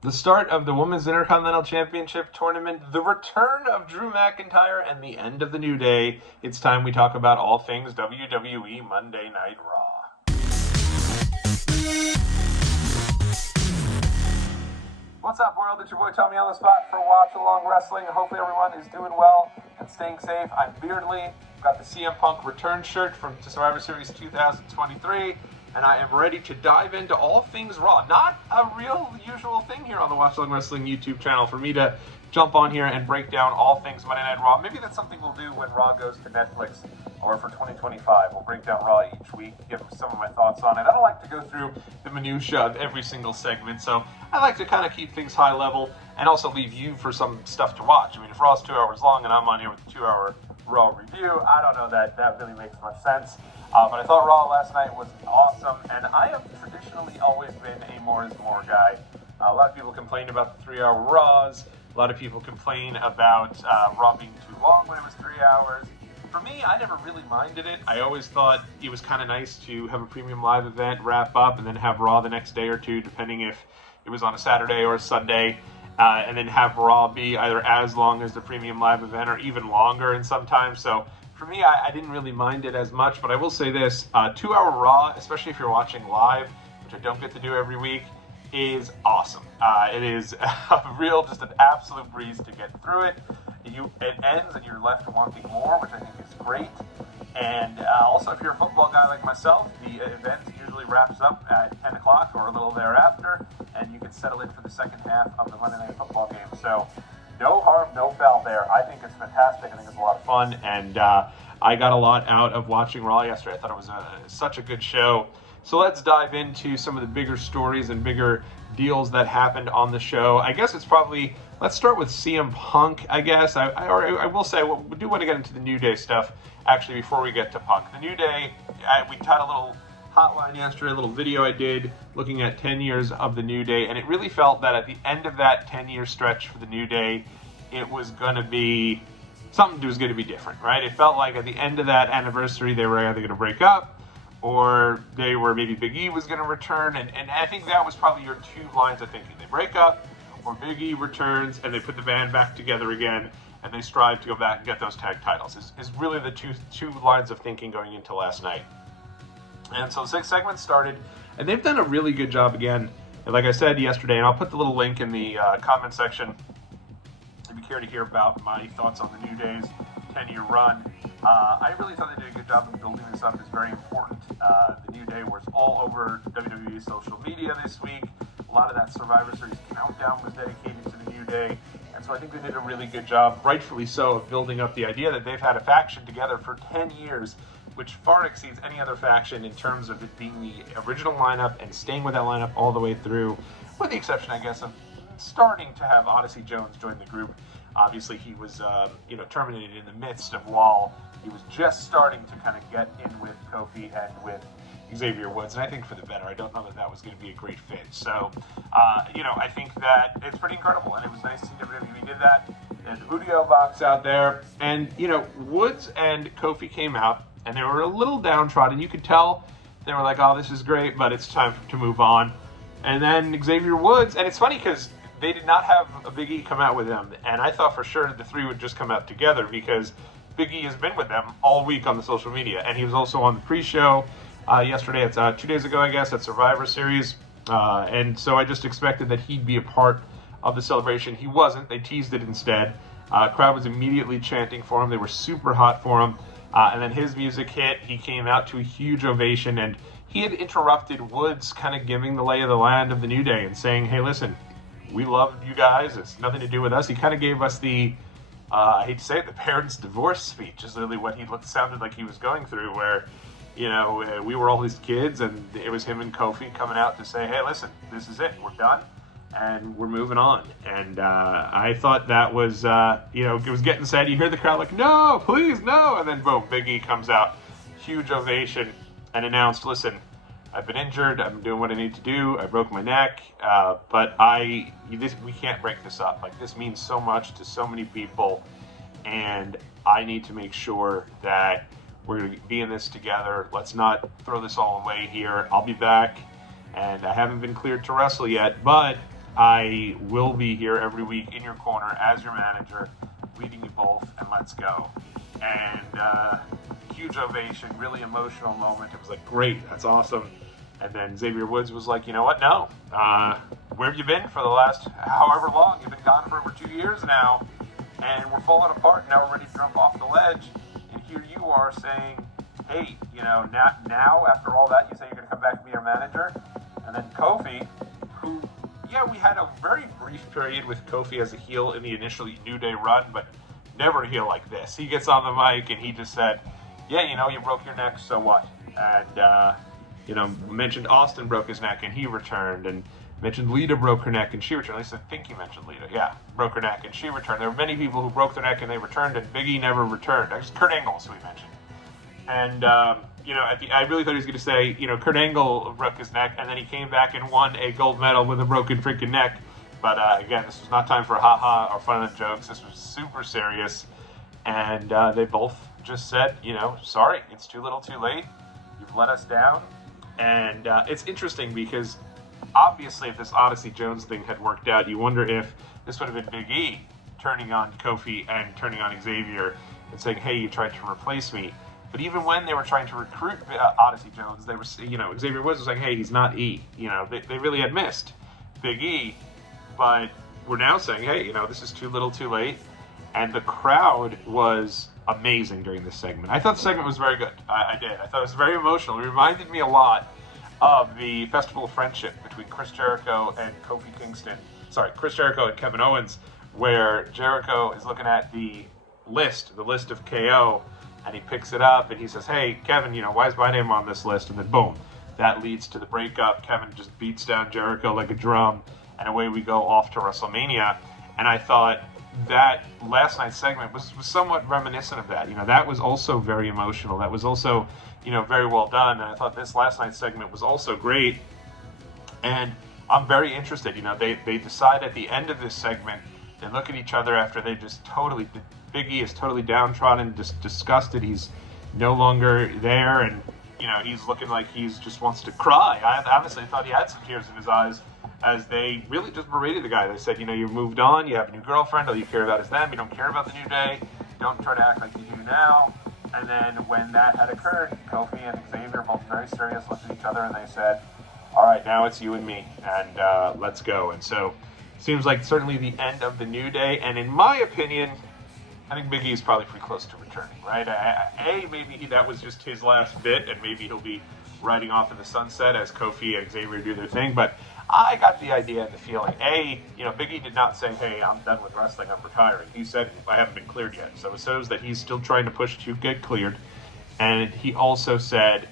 The start of the Women's Intercontinental Championship tournament, the return of Drew McIntyre, and the end of the New Day. It's time we talk about all things WWE Monday Night Raw. What's up, world? It's your boy Tommy on the spot for Watch Along Wrestling. Hopefully everyone is doing well and staying safe. I'm Beardly. Got the CM Punk return shirt from Survivor Series 2023. And I am ready to dive into all things Raw. Not a real usual thing here on the Watch Along Wrestling YouTube channel for me to jump on here and break down all things Monday Night Raw. Maybe that's something we'll do when Raw goes to Netflix or for 2025. We'll break down Raw each week, give some of my thoughts on it. I don't like to go through the minutiae of every single segment, so I like to kind of keep things high level and also leave you for some stuff to watch. I mean, if Raw's 2 hours long and I'm on here with a 2-hour Raw review, I don't know that really makes much sense. But I thought Raw last night was awesome, and I have traditionally always been a more is more guy. A lot of people complain about the 3-hour Raws. A lot of people complain about Raw being too long when it was 3 hours. For me, I never really minded it. I always thought it was kind of nice to have a premium live event, wrap up, and then have Raw the next day or two, depending if it was on a Saturday or a Sunday, and then have Raw be either as long as the premium live event or even longer in sometimes. So for me, I didn't really mind it as much, but I will say this, 2-hour Raw, especially if you're watching live, which I don't get to do every week, is awesome. It is just an absolute breeze to get through it. It ends and you're left wanting more, which I think is great. And also, if you're a football guy like myself, the event usually wraps up at 10 o'clock or a little thereafter, and you can settle in for the second half of the Monday Night Football game. So no harm, no foul there. I think it's fantastic. I think it's a lot of fun, and I got a lot out of watching Raw yesterday. I thought it was such a good show. So let's dive into some of the bigger stories and bigger deals that happened on the show. I guess let's start with CM Punk, I guess. I will say, we do want to get into the New Day stuff, actually, before we get to Punk. The New Day, we had a little hotline yesterday, a little video I did looking at 10 years of the New Day, and it really felt that at the end of that 10-year stretch for the New Day, it was going to be, something was going to be different, right? It felt like at the end of that anniversary, they were either going to break up, or maybe Big E was going to return, and I think that was probably your two lines of thinking. They break up, or Big E returns, and they put the band back together again, and they strive to go back and get those tag titles, is really the two lines of thinking going into last night. And so the 6 segments started, and they've done a really good job again. And like I said yesterday, and I'll put the little link in the comment section if you care to hear about my thoughts on the New Day's 10-year run. I really thought they did a good job of building this up. It's very important. The New Day was all over WWE social media this week. A lot of that Survivor Series countdown was dedicated to the New Day. And so I think they did a really good job, rightfully so, of building up the idea that they've had a faction together for 10 years, which far exceeds any other faction in terms of it being the original lineup and staying with that lineup all the way through, with the exception, I guess, of starting to have Odyssey Jones join the group. Obviously, he was terminated in the midst of while he was just starting to kind of get in with Kofi and with Xavier Woods, and I think for the better. I don't know that was going to be a great fit. So, I think that it's pretty incredible, and it was nice to see WWE did that. There's the video box out there, and, Woods and Kofi came out, and they were a little downtrodden. You could tell they were like, oh, this is great, but it's time to move on. And then Xavier Woods, and it's funny because they did not have a Big E come out with them, and I thought for sure the three would just come out together because Big E has been with them all week on the social media, and he was also on the pre-show yesterday. It's 2 days ago, I guess, at Survivor Series, and so I just expected that he'd be a part of the celebration. He wasn't. They teased it instead. Crowd was immediately chanting for him. They were super hot for him, and then his music hit. He came out to a huge ovation, and he had interrupted Woods kind of giving the lay of the land of the New Day and saying, hey, listen, we love you guys. It's nothing to do with us. He kind of gave us the, I hate to say it, the parents' divorce speech is really what sounded like he was going through, where, we were all his kids, and it was him and Kofi coming out to say, hey, listen, this is it. We're done, and we're moving on. And I thought that was, it was getting said. You hear the crowd like, no, please, no. And then, boom, Big E comes out, huge ovation, and announced, listen, I've been injured. I'm doing what I need to do. I broke my neck, but we can't break this up. Like, this means so much to so many people, and I need to make sure that we're going to be in this together. Let's not throw this all away here. I'll be back, and I haven't been cleared to wrestle yet, but I will be here every week in your corner as your manager, leading you both, and let's go. And huge ovation, really emotional moment. It was like, great, that's awesome. And then Xavier Woods was like, you know what, no. Where have you been for the last however long? You've been gone for over 2 years now, and we're falling apart. Now we're ready to jump off the ledge. And here you are saying, hey, you know, now after all that, you say you're going to come back and be our manager. And then Kofi, who, yeah, we had a very brief period with Kofi as a heel in the initial New Day run, but never a heel like this. He gets on the mic and he just said, yeah, you know, you broke your neck, so what? And, you know, mentioned Austin broke his neck and he returned, and mentioned Lita broke her neck and she returned. At least I think he mentioned Lita. Yeah, broke her neck and she returned. There were many people who broke their neck and they returned, and Big E never returned. It was Kurt Angle, who we mentioned. And, you know, I really thought he was going to say, you know, Kurt Angle broke his neck and then he came back and won a gold medal with a broken freaking neck. But, again, this was not time for ha-ha or fun and jokes. This was super serious. And they both just said, you know, sorry, it's too little too late. You've let us down. And it's interesting because obviously if this Odyssey Jones thing had worked out, you wonder if this would have been Big E turning on Kofi and turning on Xavier and saying, hey, you tried to replace me. But even when they were trying to recruit Odyssey Jones, they were, you know, Xavier Woods was saying, hey, he's not E. You know, they really had missed Big E. But we're now saying, hey, you know, this is too little too late. And the crowd was amazing during this segment. I thought the segment was very good. I did. I thought it was very emotional. It reminded me a lot of the Festival of Friendship between Chris Jericho and Kofi Kingston. Sorry, Chris Jericho and Kevin Owens, where Jericho is looking at the list of KO, and he picks it up and he says, hey, Kevin, you know, why is my name on this list? And then boom, that leads to the breakup. Kevin just beats down Jericho like a drum, and away we go off to WrestleMania. And I thought that last night's segment was somewhat reminiscent of that. You know, that was also very emotional. That was also, you know, very well done. And I thought this last night's segment was also great. And I'm very interested. You know, they decide at the end of this segment, they look at each other after they just totally, Big E is totally downtrodden, just disgusted. He's no longer there. And, you know, he's looking like he's just wants to cry. I honestly thought he had some tears in his eyes, as they really just berated the guy. They said, you know, you've moved on, you have a new girlfriend, all you care about is them, you don't care about the New Day, don't try to act like you do now. And then when that had occurred, Kofi and Xavier, both very serious, looked at each other and they said, all right, now it's you and me, and let's go. And so, seems like certainly the end of the New Day, and in my opinion, I think Big E is probably pretty close to returning, right? Maybe that was just his last bit, and maybe he'll be riding off in the sunset as Kofi and Xavier do their thing, but I got the idea and the feeling. You know, Big E did not say, hey, I'm done with wrestling, I'm retiring. He said, I haven't been cleared yet. So it shows that he's still trying to push to get cleared. And he also said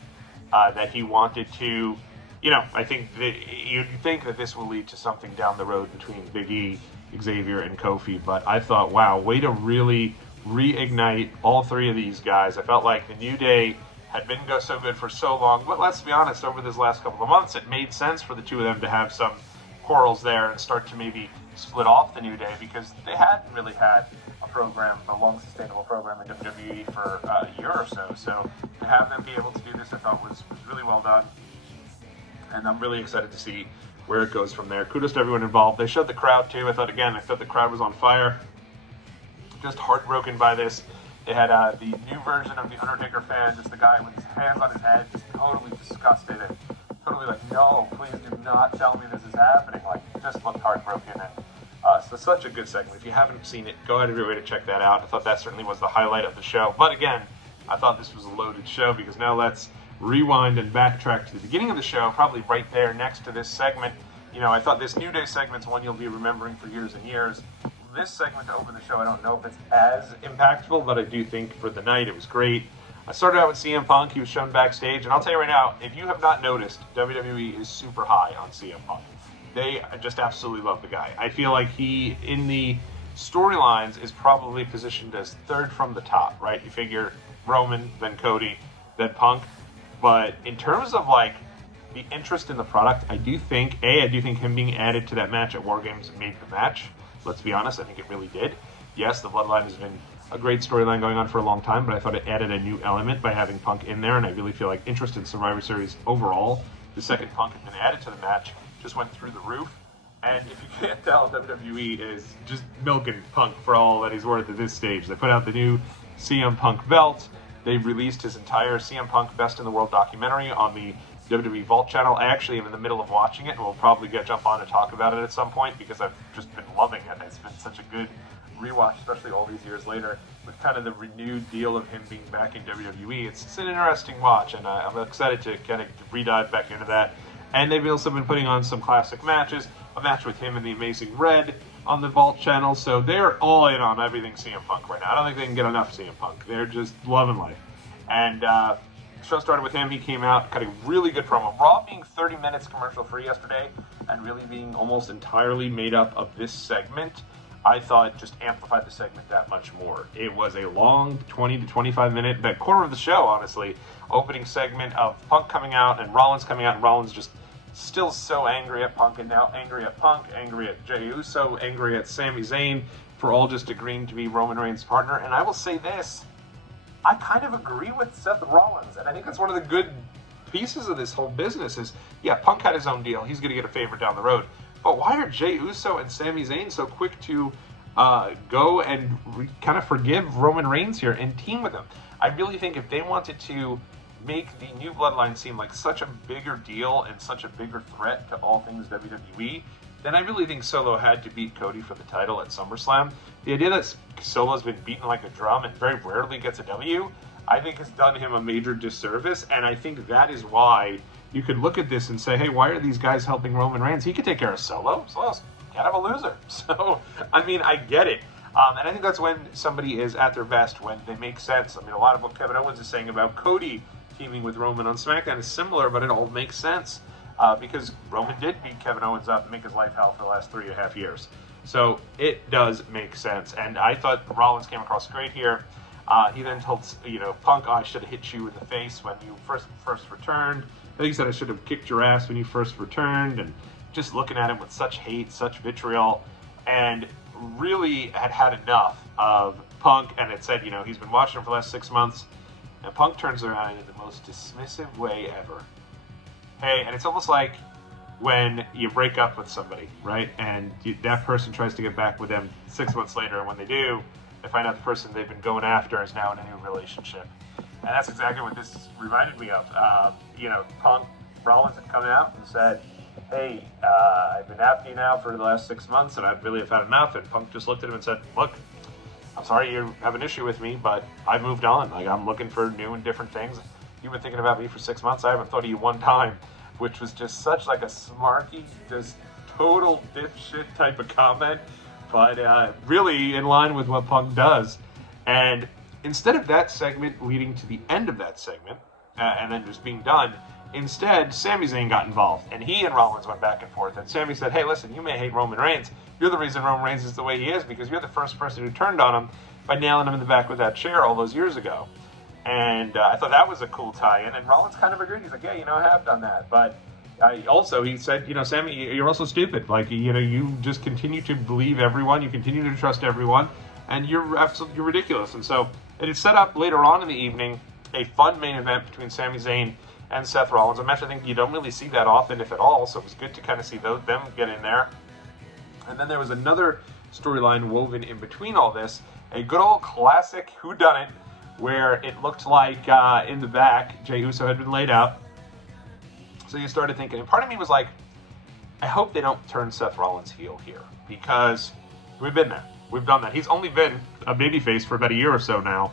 that he wanted to, you know, I think that you'd think that this will lead to something down the road between Big E, Xavier, and Kofi. But I thought, wow, way to really reignite all three of these guys. I felt like the New Day had been so good for so long, but let's be honest, over this last couple of months, it made sense for the two of them to have some quarrels there and start to maybe split off the New Day, because they hadn't really had a long sustainable program in WWE for a year or so. So to have them be able to do this, I thought was really well done. And I'm really excited to see where it goes from there. Kudos to everyone involved. They showed the crowd too. I thought the crowd was on fire. Just heartbroken by this. They had the new version of the Undertaker fan, just the guy with his hands on his head, just totally disgusted and totally like, no, please do not tell me this is happening. Like, just looked heartbroken. And so such a good segment. If you haven't seen it, go out of your way to check that out. I thought that certainly was the highlight of the show. But again, I thought this was a loaded show, because now let's rewind and backtrack to the beginning of the show, probably right there next to this segment. You know, I thought this New Day segment's one you'll be remembering for years and years. This segment to open the show, I don't know if it's as impactful, but I do think for the night it was great. I started out with CM Punk. He was shown backstage, and I'll tell you right now, if you have not noticed, WWE is super high on CM Punk. They just absolutely love the guy. I feel like he, in the storylines, is probably positioned as third from the top, right? You figure Roman, then Cody, then Punk. But in terms of, like, the interest in the product, I do think him being added to that match at War Games made the match. Let's be honest, I think it really did. Yes, the Bloodline has been a great storyline going on for a long time, but I thought it added a new element by having Punk in there, and I really feel like interest in Survivor Series overall, the second Punk had been added to the match, just went through the roof. And if you can't tell, WWE is just milking Punk for all that he's worth at this stage. They put out the new CM Punk belt. They've released his entire CM Punk Best in the World documentary on the WWE Vault channel. I actually am in the middle of watching it, and we'll probably jump on and talk about it at some point because I've just been loving it. It's been such a good rewatch, especially all these years later, with kind of the renewed deal of him being back in WWE. It's an interesting watch, and I'm excited to kind of re-dive back into that. And they've also been putting on some classic matches, a match with him and the Amazing Red on the Vault channel, so they're all in on everything CM Punk right now. I don't think they can get enough CM Punk. They're just loving life. And the show started with him. He came out, cut a really good promo. Raw being 30 minutes commercial-free yesterday, and really being almost entirely made up of this segment, I thought just amplified the segment that much more. It was a long 20 to 25 minute, that quarter of the show, honestly, opening segment of Punk coming out and Rollins coming out, and Rollins just still so angry at Punk, and now angry at Punk, angry at Jey Uso, angry at Sami Zayn for all just agreeing to be Roman Reigns' partner. And I will say this, I kind of agree with Seth Rollins, and I think that's one of the good pieces of this whole business is, yeah, Punk had his own deal. He's going to get a favor down the road. But why are Jey Uso and Sami Zayn so quick to go and kind of forgive Roman Reigns here and team with him? I really think if they wanted to make the new bloodline seem like such a bigger deal and such a bigger threat to all things WWE, then I really think Solo had to beat Cody for the title at SummerSlam. The idea that Solo's been beaten like a drum and very rarely gets a W, I think has done him a major disservice, and I think that is why you could look at this and say, hey, why are these guys helping Roman Reigns? He could take care of Solo. Solo's kind of a loser. So, I mean, I get it. And I think that's when somebody is at their best, when they make sense. I mean, a lot of what Kevin Owens is saying about Cody teaming with Roman on SmackDown is similar, but it all makes sense because Roman did beat Kevin Owens up and make his life hell for the last 3.5 years. So it does make sense. And I thought Rollins came across great here. He then told, Punk, I should have hit you in the face when you first returned. I think he said I should have kicked your ass when you first returned, and just looking at him with such hate, such vitriol, and really had enough of Punk. And it said, he's been watching him for the last 6 months, and Punk turns around in the most dismissive way ever. Hey, and it's almost like when you break up with somebody, right? And that person tries to get back with them 6 months later, and when they do, they find out the person they've been going after is now in a new relationship. And that's exactly what this reminded me of. Punk, Rollins had come out and said, hey, I've been after you now for the last 6 months, and I really have had enough. And Punk just looked at him and said, look, I'm sorry you have an issue with me, but I've moved on. Like, I'm looking for new and different things. You've been thinking about me for 6 months. I haven't thought of you one time, which was just such like a smarky, just total dipshit type of comment, but really in line with what Punk does. And instead of that segment leading to the end of that segment, and then just being done, instead, Sami Zayn got involved, and he and Rollins went back and forth. And Sami said, hey, listen, you may hate Roman Reigns. You're the reason Roman Reigns is the way he is, because you're the first person who turned on him by nailing him in the back with that chair all those years ago. And I thought that was a cool tie-in, and Rollins kind of agreed. He's like, yeah, I have done that. But he said, Sami, you're also stupid. Like, you just continue to believe everyone. You continue to trust everyone, and you're ridiculous. And so it is set up later on in the evening, a fun main event between Sami Zayn and Seth Rollins. A match I think you don't really see that often, if at all, so it was good to kind of see them get in there. And then there was another storyline woven in between all this, a good old classic whodunit, where it looked like in the back, Jey Uso had been laid out. So you started thinking, and part of me was like, I hope they don't turn Seth Rollins heel here, because we've been there. We've done that. He's only been a babyface for about a year or so now,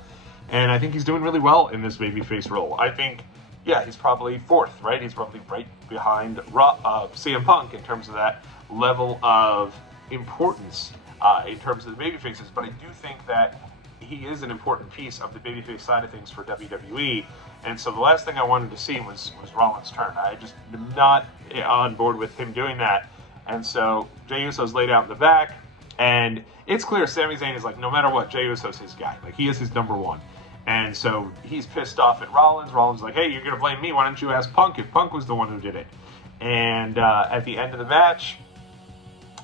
and I think he's doing really well in this babyface role. I think, yeah, he's probably fourth, right? He's probably right behind CM Punk in terms of that level of importance in terms of the babyfaces, but I do think that he is an important piece of the babyface side of things for WWE, and so the last thing I wanted to see was Rollins' turn. I just am not on board with him doing that, and so Jey Uso's laid out in the back, and it's clear Sami Zayn is like, no matter what, Jey Uso's his guy. Like, he is his number one, and so he's pissed off at Rollins. Rollins is like, hey, you're gonna blame me? Why don't you ask Punk if Punk was the one who did it? And at the end of the match,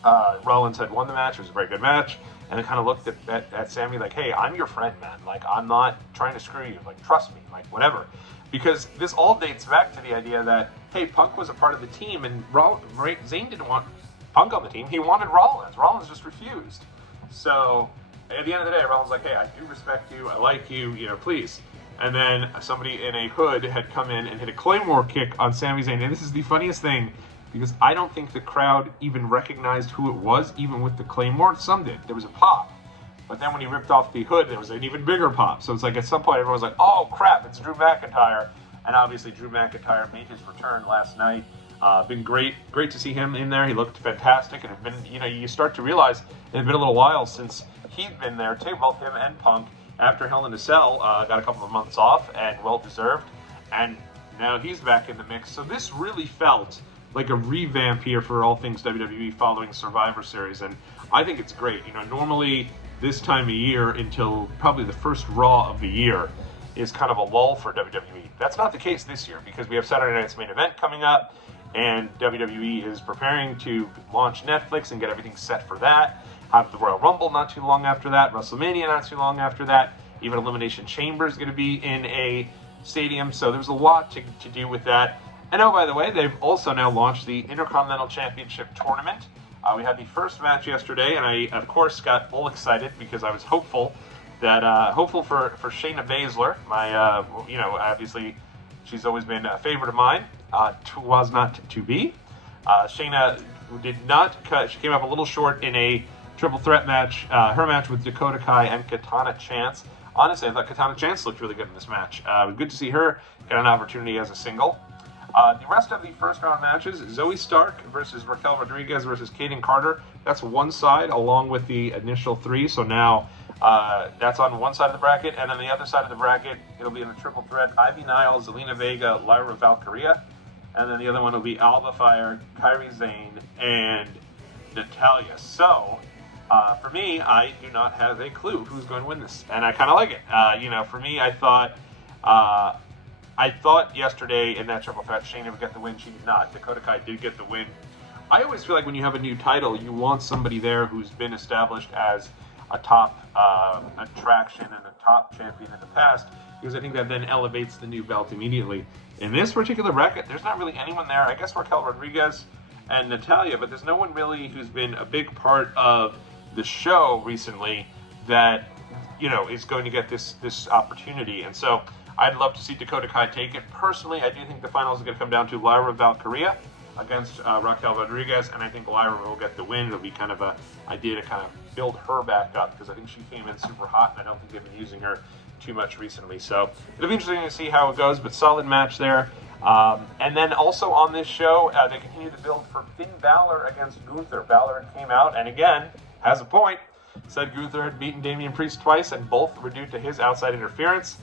Rollins had won the match. It was a very good match. And it kind of looked at Sami like, hey, I'm your friend, man. Like, I'm not trying to screw you. Like, trust me. Like, whatever. Because this all dates back to the idea that, hey, Punk was a part of the team, and Zayn didn't want Punk on the team. He wanted Rollins. Rollins just refused. So at the end of the day, Rollins was like, hey, I do respect you. I like you, please. And then somebody in a hood had come in and hit a Claymore kick on Sami Zayn. And this is the funniest thing, because I don't think the crowd even recognized who it was, even with the Claymore. Some did. There was a pop. But then when he ripped off the hood, there was an even bigger pop. So it's like at some point, everyone was like, oh, crap, it's Drew McIntyre. And obviously, Drew McIntyre made his return last night. Been great to see him in there. He looked fantastic. And it had been, you start to realize it had been a little while since he'd been there, too, both him and Punk. After Hell in a Cell, got a couple of months off, and well-deserved, and now he's back in the mix. So this really felt like a revamp here for all things WWE following Survivor Series, and I think it's great. Normally this time of year until probably the first Raw of the year is kind of a lull for WWE. That's not the case this year, because we have Saturday Night's Main Event coming up, and WWE is preparing to launch Netflix and get everything set for that. Have the Royal Rumble not too long after that, WrestleMania not too long after that, even Elimination Chamber is going to be in a stadium, so there's a lot to do with that. And oh, by the way, they've also now launched the Intercontinental Championship Tournament. We had the first match yesterday, and I, of course, got all excited because I was hopeful for Shayna Baszler. My, obviously, she's always been a favorite of mine. Was not to be. Shayna did not cut. She came up a little short in a triple threat match, her match with Dakota Kai and Katana Chance. Honestly, I thought Katana Chance looked really good in this match. Good to see her get an opportunity as a single. The rest of the first round matches, Zoe Stark versus Raquel Rodriguez versus Kaden Carter. That's one side along with the initial three. So now that's on one side of the bracket. And then the other side of the bracket, it'll be in a triple threat. Ivy Nile, Zelina Vega, Lyra Valkyria. And then the other one will be Alba Fire, Kairi Sane, and Natalya. So for me, I do not have a clue who's going to win this, and I kind of like it. For me, I thought yesterday in that triple threat, Shayna would get the win. She did not. Dakota Kai did get the win. I always feel like when you have a new title, you want somebody there who's been established as a top attraction and a top champion in the past, because I think that then elevates the new belt immediately. In this particular bracket, there's not really anyone there. I guess Raquel Rodriguez and Natalya, but there's no one really who's been a big part of the show recently that is going to get this opportunity. And so I'd love to see Dakota Kai take it. Personally, I do think the finals is going to come down to Lyra Valkyria against Raquel Rodriguez, and I think Lyra will get the win. It'll be kind of an idea to kind of build her back up, because I think she came in super hot, and I don't think they've been using her too much recently. So it'll be interesting to see how it goes, but solid match there. And then also on this show, they continue to build for Finn Balor against Gunther. Balor came out and again has a point. Said Gunther had beaten Damian Priest twice, and both were due to his outside interference.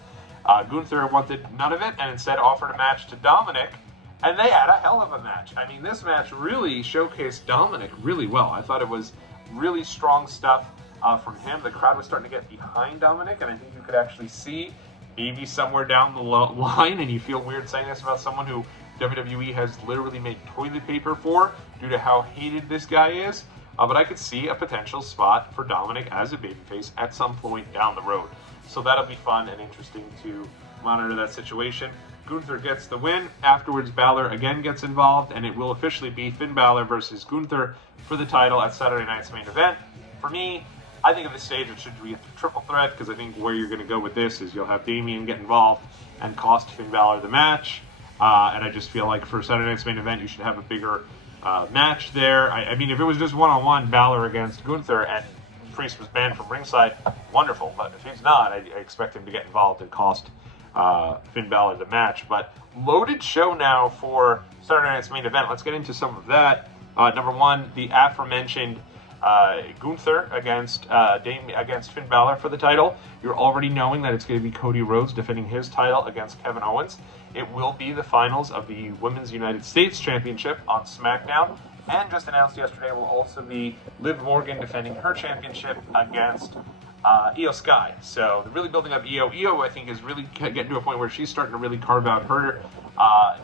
Gunther wanted none of it and instead offered a match to Dominic, and they had a hell of a match. I mean, this match really showcased Dominic really well. I thought it was really strong stuff from him. The crowd was starting to get behind Dominic, and I think you could actually see maybe somewhere down the line, and you feel weird saying this about someone who WWE has literally made toilet paper for due to how hated this guy is. But I could see a potential spot for Dominic as a babyface at some point down the road. So that'll be fun and interesting to monitor that situation. Gunther gets the win. Afterwards, Balor again gets involved, and it will officially be Finn Balor versus Gunther for the title at Saturday Night's Main Event. For me, I think at this stage it should be a triple threat, because I think where you're going to go with this is you'll have Damian get involved and cost Finn Balor the match. And I just feel like for Saturday Night's Main Event, you should have a bigger match there. I mean, if it was just one-on-one Balor against Gunther and Priest was banned from ringside, wonderful. But if he's not, I expect him to get involved and cost Finn Balor the match. But loaded show now for Saturday Night's Main Event. Let's get into some of that. Number one, the aforementioned Gunther against Finn Balor for the title. You're already knowing that it's going to be Cody Rhodes defending his title against Kevin Owens. It will be the finals of the Women's United States Championship on SmackDown. And just announced yesterday will also be Liv Morgan defending her championship against Io Sky. So they're really building up Io. Io, I think, is really getting to a point where she's starting to really carve out her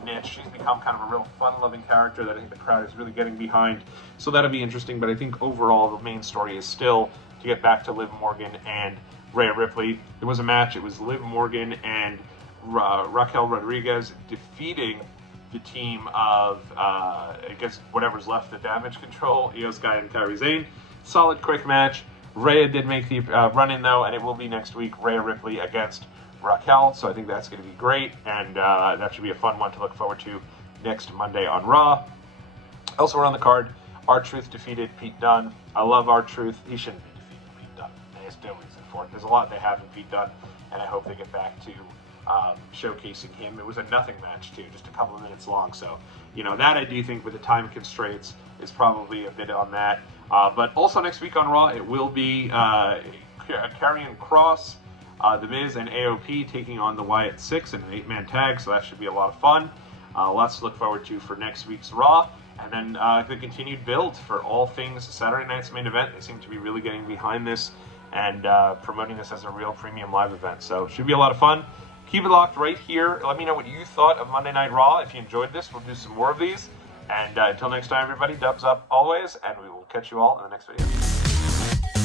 niche. She's become kind of a real fun-loving character that I think the crowd is really getting behind. So that'll be interesting. But I think overall the main story is still to get back to Liv Morgan and Rhea Ripley. There was a match. It was Liv Morgan and Raquel Rodriguez defeating the team of, I guess, whatever's left of Damage Control, Io Sky and Kairi Sane. Solid, quick match. Rhea did make the run-in, though, and it will be next week, Rhea Ripley against Raquel, so I think that's going to be great, and that should be a fun one to look forward to next Monday on Raw. Elsewhere on the card, R-Truth defeated Pete Dunne. I love R-Truth. He shouldn't be defeating Pete Dunne. There's no reason for it. There's a lot they have in Pete Dunne, and I hope they get back to showcasing him. It was a nothing match, too, just a couple of minutes long, so, you know, that I do think with the time constraints is probably a bit on that. But also next week on Raw, it will be Karrion Kross, The Miz, and AOP taking on the Wyatt Six in an 8-man tag, so that should be a lot of fun. Lots to look forward to for next week's Raw. And then the continued build for all things Saturday night's main event. They seem to be really getting behind this and promoting this as a real premium live event. So it should be a lot of fun. Keep it locked right here. Let me know what you thought of Monday Night Raw. If you enjoyed this, we'll do some more of these. And until next time, everybody, dubs up always, and we will catch you all in the next video.